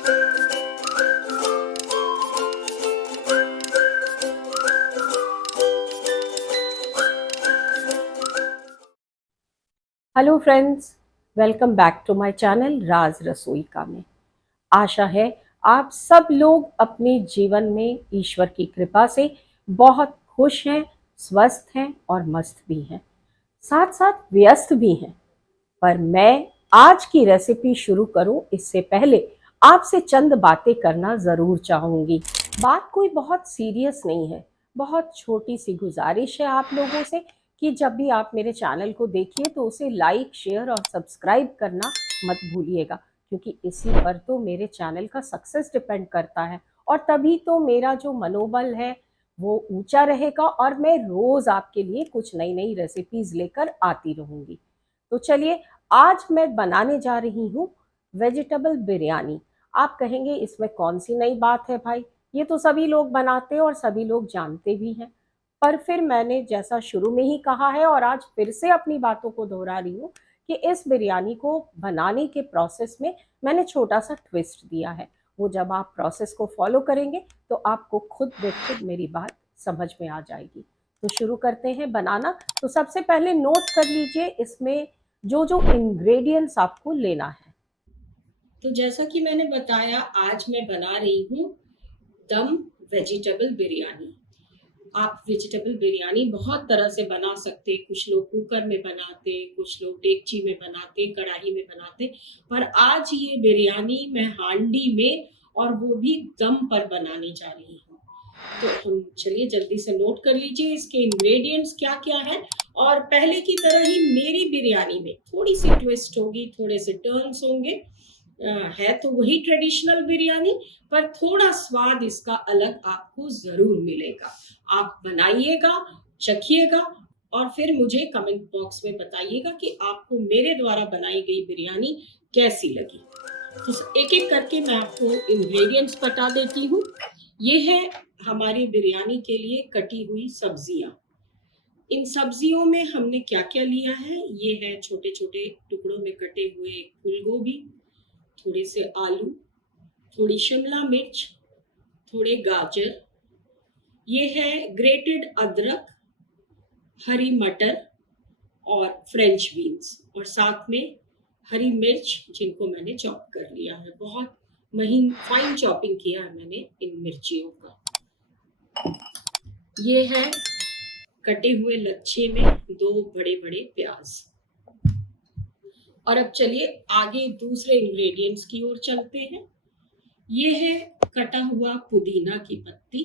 Hello friends, welcome back to my channel Raj Rasoi का में। आशा है आप सब लोग अपने जीवन में ईश्वर की कृपा से बहुत खुश हैं, स्वस्थ हैं और मस्त भी हैं, साथ साथ व्यस्त भी हैं। पर मैं आज की रेसिपी शुरू करूं इससे पहले आपसे चंद बातें करना ज़रूर चाहूँगी। बात कोई बहुत सीरियस नहीं है, बहुत छोटी सी गुजारिश है आप लोगों से कि जब भी आप मेरे चैनल को देखिए तो उसे लाइक, शेयर और सब्सक्राइब करना मत भूलिएगा, क्योंकि इसी पर तो मेरे चैनल का सक्सेस डिपेंड करता है और तभी तो मेरा जो मनोबल है वो ऊंचा रहेगा और मैं रोज़ आपके लिए कुछ नई नई रेसिपीज़ लेकर आती रहूँगी। तो चलिए, आज मैं बनाने जा रही हूँ वेजिटेबल बिरयानी। आप कहेंगे इसमें कौन सी नई बात है भाई, ये तो सभी लोग बनाते हैं और सभी लोग जानते भी हैं। पर फिर मैंने जैसा शुरू में ही कहा है और आज फिर से अपनी बातों को दोहरा रही हूँ कि इस बिरयानी को बनाने के प्रोसेस में मैंने छोटा सा ट्विस्ट दिया है। वो जब आप प्रोसेस को फॉलो करेंगे तो आपको खुद ब खुद मेरी बात समझ में आ जाएगी। तो शुरू करते हैं बनाना। तो सबसे पहले नोट कर लीजिए इसमें जो जो इंग्रेडिएंट्स आपको लेना है। तो जैसा कि मैंने बताया, आज मैं बना रही हूँ दम वेजिटेबल बिरयानी। आप वेजिटेबल बिरयानी बहुत तरह से बना सकते हैं। कुछ लोग कुकर में बनाते, कुछ लोग डेगची में बनाते, कढ़ाई में बनाते, पर आज ये बिरयानी मैं हांडी में और वो भी दम पर बनाने जा रही हूँ। तो हम चलिए जल्दी से नोट कर लीजिए इसके इंग्रेडिएंट्स क्या क्या है। और पहले की तरह ही मेरी बिरयानी में थोड़ी सी ट्विस्ट होगी, थोड़े से टर्न्स होंगे। है तो वही ट्रेडिशनल बिरयानी, पर थोड़ा स्वाद इसका अलग आपको जरूर मिलेगा। आप बनाइएगा, चखिएगा और फिर मुझे कमेंट बॉक्स में बताइएगा कि आपको मेरे द्वारा बनाई गई बिरयानी कैसी लगी। तो एक एक करके मैं आपको इंग्रेडिएंट्स बता देती हूँ। ये है हमारी बिरयानी के लिए कटी हुई सब्जियां। इन सब्जियों में हमने क्या क्या लिया है, ये है छोटे छोटे टुकड़ों में कटे हुए फूल गोभी, थोड़े से आलू, थोड़ी शिमला मिर्च, थोड़े गाजर, ये है ग्रेटेड अदरक, हरी मटर और फ्रेंच बीन्स, और साथ में हरी मिर्च जिनको मैंने चॉप कर लिया है। बहुत महीन फाइन चॉपिंग किया है मैंने इन मिर्चियों का। ये है कटे हुए लच्छे में 2 बड़े बड़े प्याज। और अब चलिए आगे दूसरे इंग्रेडिएंट्स की ओर चलते हैं। ये है कटा हुआ पुदीना की पत्ती,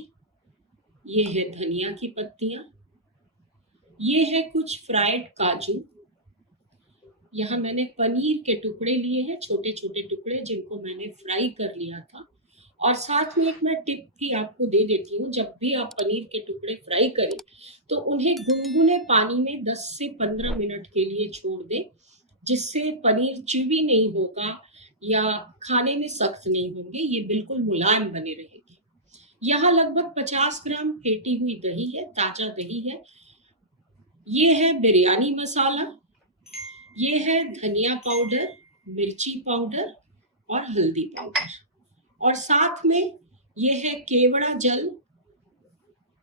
ये है धनिया की पत्तियां, ये है कुछ फ्राइड काजू, यहाँ मैंने पनीर के टुकड़े लिए हैं, छोटे छोटे टुकड़े जिनको मैंने फ्राई कर लिया था। और साथ में एक मैं टिप भी आपको दे देती हूँ, जब भी आप पनीर के टुकड़े फ्राई करें तो उन्हें गुनगुने पानी में 10 से 15 मिनट के लिए छोड़ दें, जिससे पनीर चिवी नहीं होगा या खाने में सख्त नहीं होंगे, ये बिल्कुल मुलायम बने रहेगी। यहाँ लगभग 50 ग्राम फेंटी हुई दही है, ताजा दही है। ये है बिरयानी मसाला, ये है धनिया पाउडर, मिर्ची पाउडर और हल्दी पाउडर, और साथ में ये है केवड़ा जल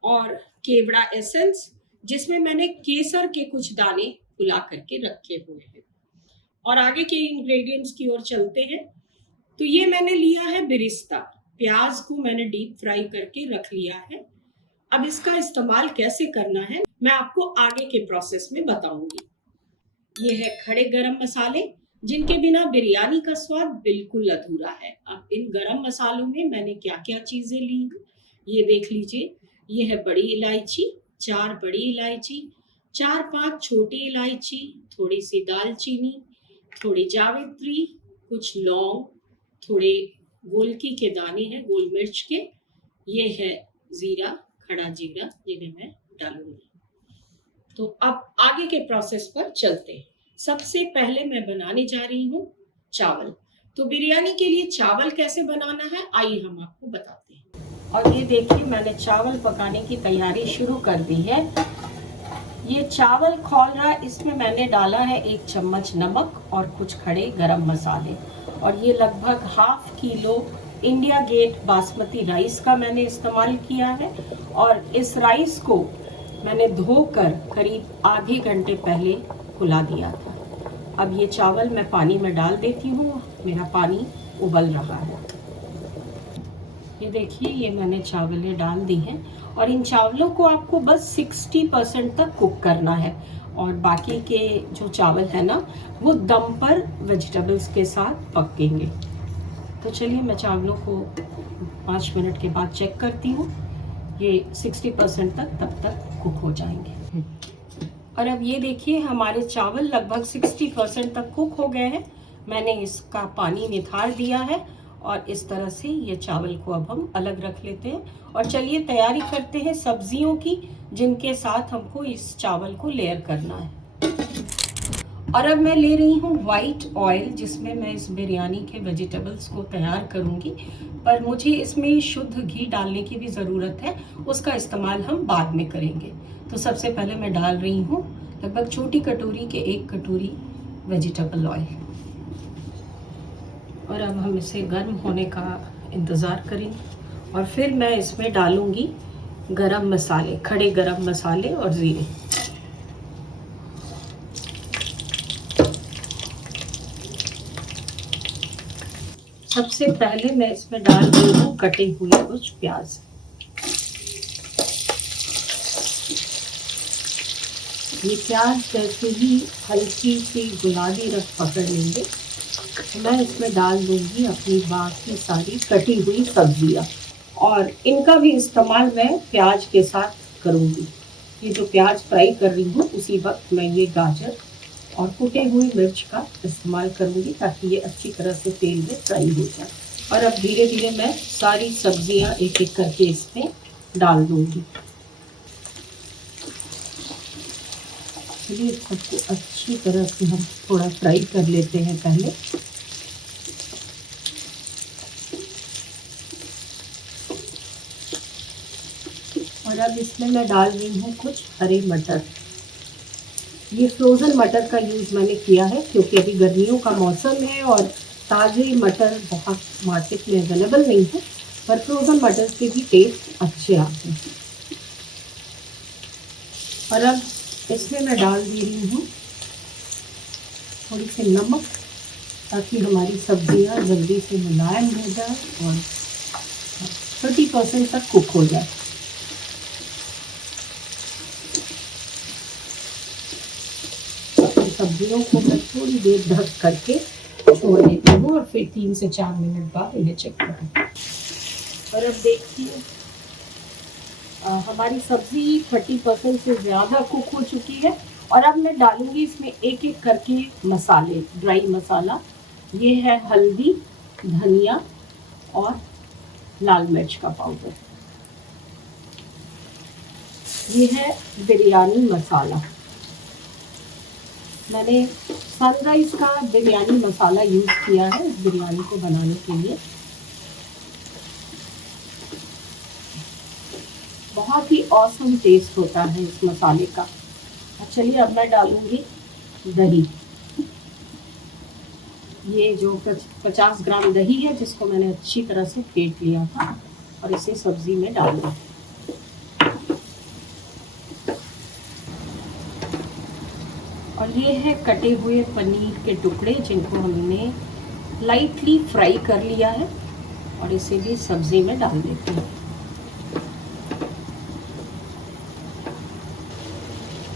और केवड़ा एसेंस, जिसमें मैंने केसर के कुछ दाने फुला करके रखे हुए हैं। और आगे के इंग्रेडिएंट्स की ओर चलते हैं। तो ये मैंने लिया है बिरिस्ता, प्याज को मैंने डीप फ्राई करके रख लिया है। अब इसका इस्तेमाल कैसे करना है मैं आपको आगे के प्रोसेस में बताऊंगी। ये है खड़े गरम मसाले, जिनके बिना बिरयानी का स्वाद बिल्कुल अधूरा है। अब इन गरम मसालों में मैंने क्या क्या चीजें ली ये देख लीजिए। ये है बड़ी इलायची, 4 बड़ी इलायची, 4-5 छोटी इलायची, थोड़ी सी दालचीनी, थोड़ी जावित्री, कुछ लौंग, थोड़े गोलकी के दाने हैं गोल मिर्च के, ये है जीरा, खड़ा जीरा जिन्हें मैं डालूंगी। तो अब आगे के प्रोसेस पर चलते हैं। सबसे पहले मैं बनाने जा रही हूँ चावल। तो बिरयानी के लिए चावल कैसे बनाना है आइए हम आपको बताते हैं। और ये देखिए मैंने चावल पकाने की तैयारी शुरू कर दी है। ये चावल खौल रहा है, इसमें मैंने डाला है 1 चम्मच नमक और कुछ खड़े गरम मसाले, और ये लगभग ½ kilo India Gate basmati rice का मैंने इस्तेमाल किया है और इस राइस को मैंने धोकर करीब आधे घंटे पहले फुला दिया था। अब ये चावल मैं पानी में डाल देती हूँ। मेरा पानी उबल रहा है। ये देखिए, ये मैंने चावलें डाल दी हैं और इन चावलों को आपको बस 60% तक कुक करना है और बाकी के जो चावल है ना, वो दम पर वेजिटेबल्स के साथ पकेंगे। तो चलिए मैं चावलों को 5 मिनट के बाद चेक करती हूँ। ये 60% तक तब तक कुक हो जाएंगे। और अब ये देखिए, हमारे चावल लगभग 60% तक कुक हो गए हैं। मैंने इसका पानी निथार दिया है और इस तरह से ये चावल को अब हम अलग रख लेते हैं और चलिए तैयारी करते हैं सब्जियों की, जिनके साथ हमको इस चावल को लेयर करना है। और अब मैं ले रही हूँ वाइट ऑयल, जिसमें मैं इस बिरयानी के वेजिटेबल्स को तैयार करूँगी, पर मुझे इसमें शुद्ध घी डालने की भी ज़रूरत है। उसका इस्तेमाल हम बाद में करेंगे। तो सबसे पहले मैं डाल रही हूँ लगभग छोटी कटोरी के 1 कटोरी वेजिटेबल ऑयल और अब हम इसे गर्म होने का इंतज़ार करेंगे और फिर मैं इसमें डालूँगी गरम मसाले, खड़े गरम मसाले और ज़ीरे। सबसे पहले मैं इसमें डाल रही हूँ कटे हुए कुछ प्याज। ये प्याज जैसे ही हल्की सी गुलाबी रंग पकड़ लेंगे तो मैं इसमें डाल दूंगी अपनी बाकी सारी कटी हुई सब्जियाँ और इनका भी इस्तेमाल मैं प्याज के साथ करूँगी। ये जो प्याज फ्राई कर रही हूँ उसी वक्त मैं ये गाजर और कुटे हुई मिर्च का इस्तेमाल करूँगी ताकि ये अच्छी तरह से तेल में फ्राई हो जाए। और अब धीरे धीरे मैं सारी सब्जियां एक एक करके इसमें डाल दूँगी। चलिए सबको अच्छी तरह से हम थोड़ा फ्राई कर लेते हैं पहले। और अब इसमें मैं डाल रही हूँ कुछ हरे मटर। ये फ्रोज़न मटर का यूज़ मैंने किया है क्योंकि अभी गर्मियों का मौसम है और ताज़े मटर बहुत मार्केट में अवेलेबल नहीं है, पर फ्रोज़न मटर के भी टेस्ट अच्छे आते हैं। और अब इसमें मैं डाल दे रही हूँ थोड़ी सी नमक ताकि हमारी सब्जियाँ जल्दी से मुलायम हो जाए और 30% तक कुक हो जाए। सब्जियों को मैं थोड़ी देर ढक करके छोड़ देती हूँ और फिर 3 से 4 मिनट बाद इन्हें चेक करूँ। और अब देखिए हमारी सब्जी 30% से ज़्यादा कुक हो चुकी है और अब मैं डालूंगी इसमें एक एक करके मसाले, ड्राई मसाला। ये है हल्दी, धनिया और लाल मिर्च का पाउडर। ये है बिरयानी मसाला। मैंने सनराइज का बिरयानी मसाला यूज़ किया है इस बिरयानी को बनाने के लिए। बहुत ही ऑसम टेस्ट होता है इस मसाले का। चलिए अब मैं डालूंगी दही। ये जो 50 ग्राम दही है जिसको मैंने अच्छी तरह से फेंट लिया था और इसे सब्जी में डाल दिया। और ये है कटे हुए पनीर के टुकड़े जिनको हमने लाइटली फ्राई कर लिया है और इसे भी सब्जी में डाल देते हैं।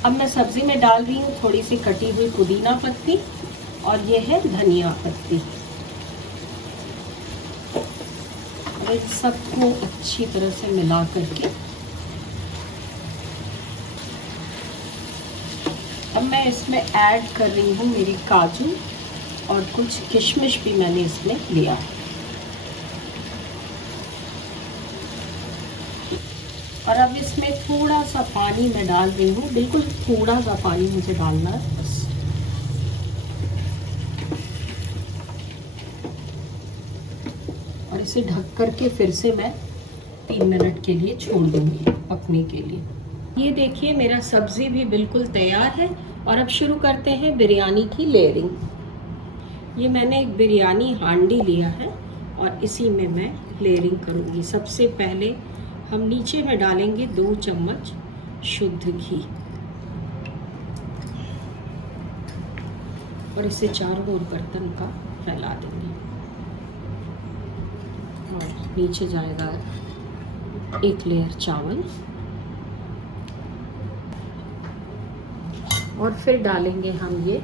अब मैं सब्जी में डाल रही हूँ थोड़ी सी कटी हुई पुदीना पत्ती और ये है धनिया पत्ती। और इन सबको अच्छी तरह से मिला करके अब मैं इसमें ऐड कर रही हूँ मेरी काजू और कुछ किशमिश भी मैंने इसमें लिया है। और अब इसमें थोड़ा सा पानी मैं डाल रही हूँ, बिल्कुल थोड़ा सा पानी मुझे डालना है बस। और इसे ढक करके फिर से मैं 3 मिनट के लिए छोड़ दूँगी पकने के लिए। ये देखिए मेरा सब्ज़ी भी बिल्कुल तैयार है और अब शुरू करते हैं बिरयानी की लेयरिंग। ये मैंने एक बिरयानी हांडी लिया है और इसी में मैं लेयरिंग करूँगी। सबसे पहले हम नीचे में डालेंगे 2 चम्मच शुद्ध घी और इसे चारों ओर बर्तन का फैला देंगे। और नीचे जाएगा 1 लेयर चावल और फिर डालेंगे हम ये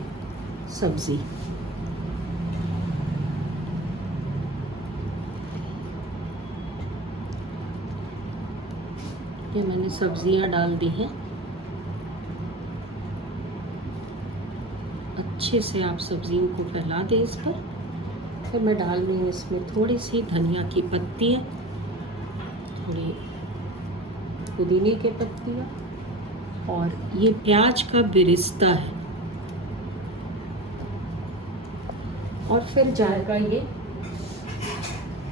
सब्ज़ी। ये मैंने सब्जियां डाल दी हैं। अच्छे से आप सब्जियों को फैला दें इस पर। फिर मैं डाल रही हूँ इसमें थोड़ी सी धनिया की पत्तियाँ, थोड़ी पुदीने की पत्तियाँ और ये प्याज का बिरिस्ता है। और फिर जाएगा ये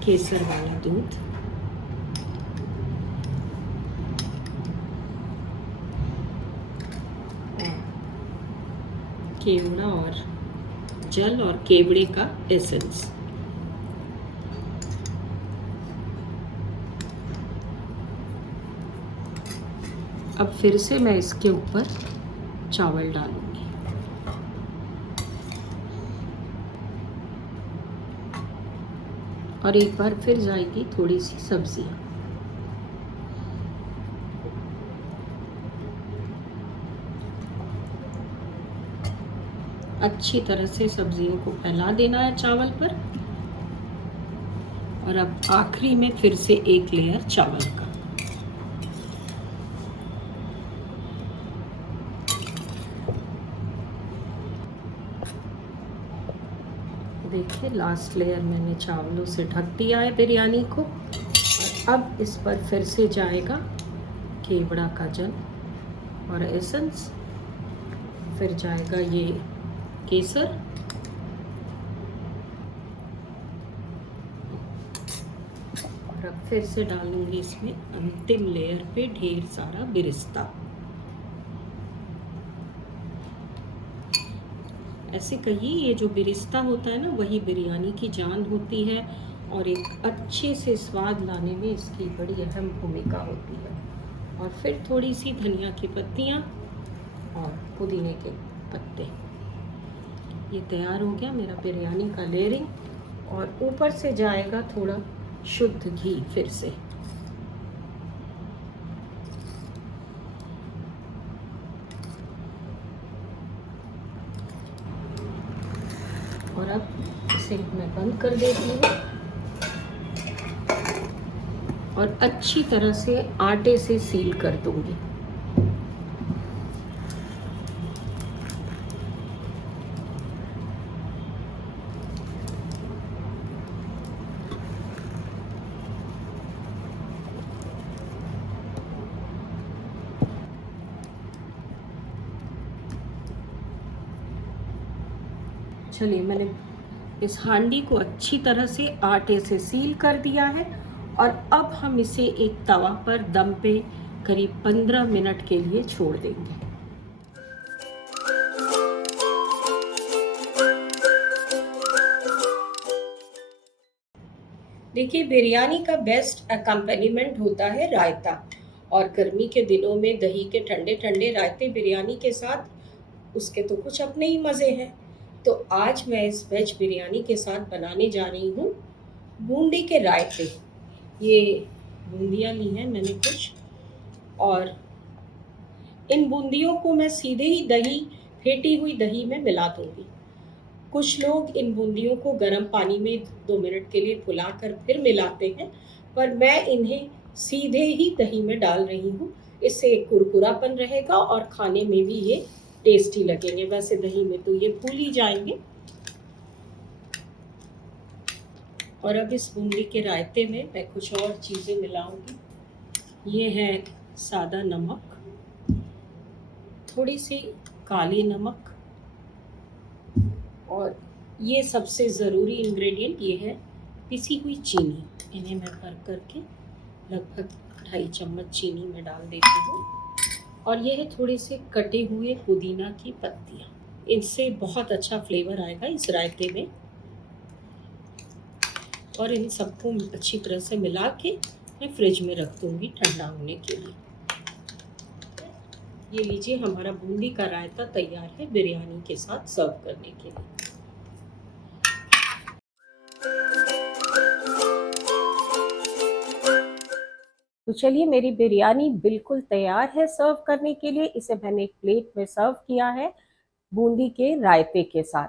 केसर वाला दूध। केवड़ा और जल और केवड़े का एसेंस। अब फिर से मैं इसके ऊपर चावल डालूंगी। और एक बार फिर जाएगी थोड़ी सी सब्जियां। अच्छी तरह से सब्जियों को फैला देना है चावल पर। और अब आखिरी में फिर से 1 लेयर चावल का। देखिए लास्ट लेयर मैंने चावलों से ढक दिया है बिरयानी को। और अब इस पर फिर से जाएगा केवड़ा का जल और एसेंस। फिर जाएगा ये केसर और अब फिर से डालूंगी इसमें अंतिम लेयर पे ढेर सारा बिरिस्ता। ऐसे कहिए ये जो बिरिस्ता होता है ना, वही बिरयानी की जान होती है और एक अच्छे से स्वाद लाने में इसकी बड़ी अहम भूमिका होती है। और फिर थोड़ी सी धनिया की पत्तियाँ और पुदीने के पत्ते। ये तैयार हो गया मेरा बिरयानी का लेयरिंग। और ऊपर से जाएगा थोड़ा शुद्ध घी फिर से। और अब इसे मैं बंद कर देती हूँ और अच्छी तरह से आटे से सील कर दूंगी। चलिए मैंने इस हांडी को अच्छी तरह से आटे से सील कर दिया है। और अब हम इसे एक तवा पर दम पे करीब 15 मिनट के लिए छोड़ देंगे। देखिए बिरयानी का बेस्ट अकम्पनीमेंट होता है रायता। और गर्मी के दिनों में दही के ठंडे ठंडे रायते बिरयानी के साथ, उसके तो कुछ अपने ही मज़े हैं। तो आज मैं इस वेज बिरयानी के साथ बनाने जा रही हूँ बूंदी के रायते। ये बूंदियाँ ली हैं मैंने कुछ, और इन बूंदियों को मैं सीधे ही दही, फेंटी हुई दही में मिला दूंगी। कुछ लोग इन बूंदियों को गर्म पानी में 2 मिनट के लिए फुलाकर फिर मिलाते हैं, पर मैं इन्हें सीधे ही दही में डाल रही हूँ। इससे एक कुरकुरापन रहेगा और खाने में भी ये टेस्टी लगेंगे। वैसे दही में तो ये फूल ही जाएंगे। और अब इस बूंदी के रायते में मैं कुछ और चीज़ें मिलाऊंगी। ये है सादा नमक, थोड़ी सी काली नमक, और ये सबसे ज़रूरी इंग्रेडिएंट ये है पिसी हुई चीनी। इन्हें मैं भर करके लगभग 2.5 चम्मच चीनी में डाल देती हूँ। और ये है थोड़े से कटे हुए पुदीना की पत्तियाँ। इनसे बहुत अच्छा फ्लेवर आएगा इस रायते में। और इन सबको अच्छी तरह से मिला के मैं फ्रिज में रख दूँगी ठंडा होने के लिए। ये लीजिए, हमारा बूंदी का रायता तैयार है बिरयानी के साथ सर्व करने के लिए। तो चलिए, मेरी बिरयानी बिल्कुल तैयार है सर्व करने के लिए। इसे मैंने एक प्लेट में सर्व किया है बूंदी के रायते के साथ।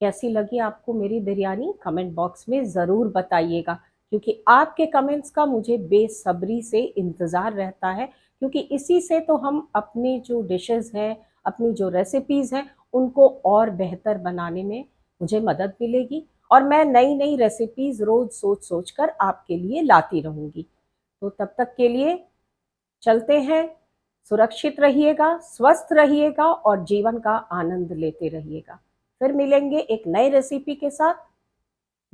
कैसी लगी आपको मेरी बिरयानी? कमेंट बॉक्स में ज़रूर बताइएगा, क्योंकि आपके कमेंट्स का मुझे बेसब्री से इंतज़ार रहता है, क्योंकि इसी से तो हम अपनी जो डिशेज़ हैं, अपनी जो रेसिपीज़ हैं, उनको और बेहतर बनाने में मुझे मदद मिलेगी और मैं नई-नई रेसिपीज़ रोज़ सोच-सोच कर आपके लिए लाती रहूँगी। तो तब तक के लिए चलते हैं। सुरक्षित रहिएगा, स्वस्थ रहिएगा और जीवन का आनंद लेते रहिएगा। फिर मिलेंगे एक नई रेसिपी के साथ।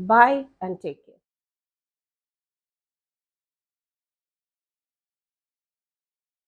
Bye and take care.